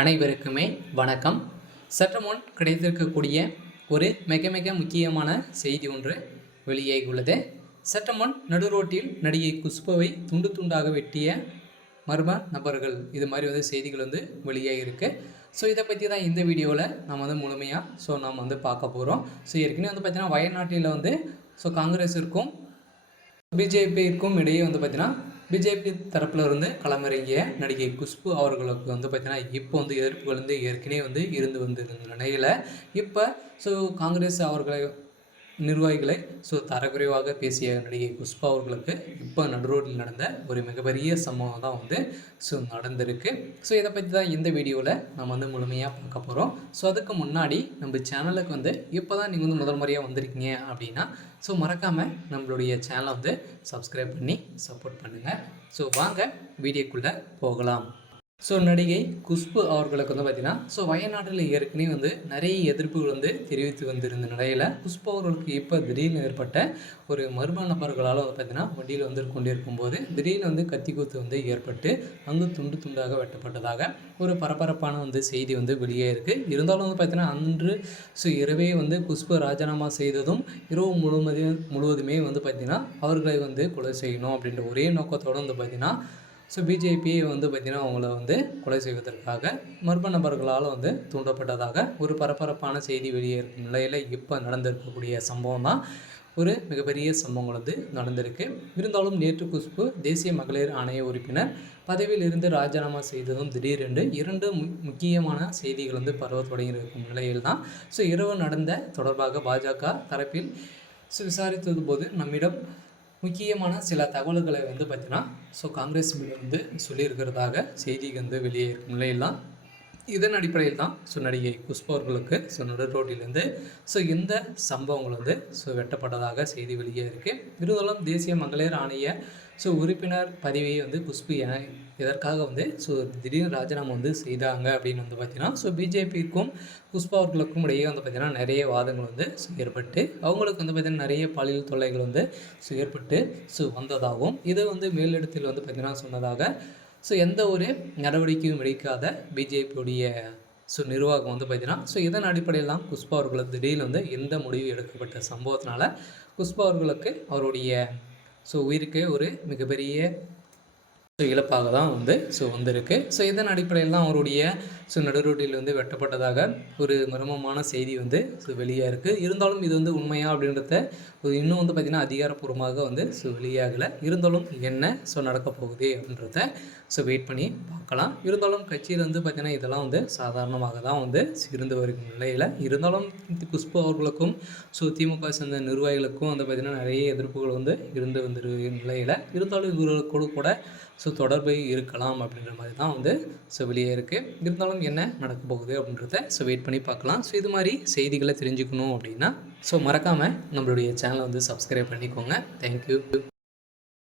அனைவருக்குமே வணக்கம். சற்று முன் கிடைத்திருக்கக்கூடிய ஒரு மிக மிக முக்கியமான செய்தி ஒன்று வெளியாகியுள்ளது. சற்று முன் நடுரோட்டில் நடிகை குஷ்புவை துண்டு துண்டாக வெட்டிய மர்ம நபர்கள், இது மாதிரி செய்திகள் வெளியாகிருக்கு. ஸோ இதை பற்றி தான் இந்த வீடியோவில் நம்ம முழுமையாக நாம் பார்க்க போகிறோம். ஸோ ஏற்கனவே பார்த்தீங்கன்னா வயநாட்டில் காங்கிரஸிற்கும் பிஜேபிக்கும் இடையே பார்த்தீங்கன்னா பிஜேபி தரப்பில் இருந்து களமிறங்கிய நடிகை குஷ்பு அவர்களுக்கு பார்த்தீங்கன்னா இப்போ எதிர்ப்புகள் ஏற்கனவே இருந்து வந்திருந்த நிலையில் இப்போ காங்கிரஸ் அவர்களை நிர்வாகிகளை தரக்குறைவாக பேசிய நடிகை குஷ்பு அவர்களுக்கு இப்போ நடுரோட்டில் நடந்த ஒரு மிகப்பெரிய சம்பவம் தான் நடந்திருக்கு. இதை பற்றி தான் இந்த வீடியோவில் நம்ம முழுமையாக பார்க்க போகிறோம். அதுக்கு முன்னாடி நம்ம சேனலுக்கு இப்போ தான் நீங்கள் முதல் முறையாக வந்திருக்கீங்க அப்படின்னா மறக்காமல் நம்மளுடைய சேனலை சப்ஸ்கிரைப் பண்ணி சப்போர்ட் பண்ணுங்கள். வாங்க வீடியோக்குள்ளே போகலாம். நடிகை குஷ்பு அவர்களுக்கு பார்த்தீங்கன்னா வயநாட்டில் ஏற்கனவே நிறைய எதிர்ப்புகள் தெரிவித்து வந்திருந்த நிலையில் குஷ்பு அவர்களுக்கு இப்போ திடீர்னு ஏற்பட்ட ஒரு மர்ம நபர்களால் பார்த்தீங்கன்னா வண்டியில் கொண்டிருக்கும் போது திடீர்னு கத்தி கூத்து ஏற்பட்டு அங்கு துண்டு துண்டாக வெட்டப்பட்டதாக ஒரு பரபரப்பான செய்தி வெளியே இருக்குது. இருந்தாலும் பார்த்தீங்கன்னா அன்று இரவே குஷ்பு ராஜினாமா செய்ததும் இரவு முழுவதுமே பார்த்திங்கன்னா அவர்களை கொலை செய்யணும் அப்படின்ற ஒரே நோக்கத்தோடு பார்த்தீங்கன்னா பிஜேபி பார்த்திங்கன்னா அவங்கள கொலை செய்வதற்காக மர்ம நபர்களால் தூண்டப்பட்டதாக ஒரு பரபரப்பான செய்தி வெளியே இருக்கும் நிலையில் இப்போ நடந்திருக்கக்கூடிய சம்பவம் தான் ஒரு மிகப்பெரிய சம்பவங்கள் நடந்திருக்கு. இருந்தாலும் நேற்று குஷ்பு தேசிய மகளிர் ஆணைய உறுப்பினர் பதவியில் இருந்து ராஜினாமா செய்ததும் திடீரென்று இரண்டு முக்கியமான செய்திகள் பரவ தொடங்கியிருக்கும் நிலையில் தான் இரவு நடந்த தொடர்பாக பாஜக தரப்பில் விசாரித்தது போது நம்மிடம் முக்கியமான சில தகவல்களை பார்த்தீங்கன்னா காங்கிரஸ் சொல்லியிருக்கிறதாக செய்தி வெளியே இருக்கும் நிலையிலாம் இதன் அடிப்படையில் தான் நடிகை குஷ்பு அவர்களுக்கு நடுரோட்டிலேருந்து இந்த சம்பவங்கள் வெட்டப்பட்டதாக செய்தி வெளியே இருக்குது. இருந்தாலும் தேசிய மகளிர் ஆணைய உறுப்பினர் பதவியை குஷ்பு இதற்காக திடீர்னு ராஜினாமா செய்தாங்க அப்படின்னு பார்த்தீங்கன்னா பிஜேபிக்கும் குஷ்பு அவர்களுக்கும் இடையே பார்த்தீங்கன்னா நிறைய வாதங்கள் ஏற்பட்டு அவங்களுக்கு பார்த்தீங்கன்னா நிறைய பாலியல் தொல்லைகள் ஏற்பட்டு வந்ததாகவும் இது மேலிடத்தில் பார்த்தீங்கன்னா சொன்னதாக எந்த ஒரு நடவடிக்கையும் எடுக்காத பிஜேபியுடைய நிர்வாகம் பார்த்தீங்கன்னா இதன் அடிப்படையில் தான் குஷ்பு அவர்களுக்கு திடீர்னு எந்த முடிவு எடுக்கப்பட்ட சம்பவத்தினால குஷ்பு அவர்களுக்கு அவருடைய உயிருக்கு ஒரு மிகப்பெரிய இழப்பாக தான் வந்திருக்கு. இதன் அடிப்படையில் தான் அவருடைய நடுரோட்டில் வெட்டப்பட்டதாக ஒரு மர்மமான செய்தி வெளியாக இருக்குது. இருந்தாலும் இது உண்மையா அப்படின்றத இன்னும் பார்த்திங்கன்னா அதிகாரப்பூர்வமாக வெளியாகலை. இருந்தாலும் என்ன நடக்க போகுது அப்படின்றத வெயிட் பண்ணி பார்க்கலாம். இருந்தாலும் கட்சியில் பார்த்திங்கன்னா இதெல்லாம் சாதாரணமாக தான் இருந்து வரும் நிலையில் இருந்தாலும் குஷ்பு அவர்களுக்கும் திமுக சேர்ந்த நிர்வாகிகளுக்கும் பார்த்திங்கன்னா நிறைய எதிர்ப்புகள் இருந்து வந்துருக்க நிலையில் இருந்தாலும் இவர்களுக்கு கூட தொடர்பு இருக்கலாம் அப்படின்ற மாதிரி தான் வெளியே இருக்குது. இருந்தாலும் என்ன நடக்க போகுது அப்படின்றத வெயிட் பண்ணி பார்க்கலாம். இது மாதிரி செய்திகளை தெரிஞ்சுக்கணும் அப்படின்னா மறக்காமல் நம்மளுடைய சேனலை சப்ஸ்கிரைப் பண்ணிக்கோங்க. தேங்க்யூ.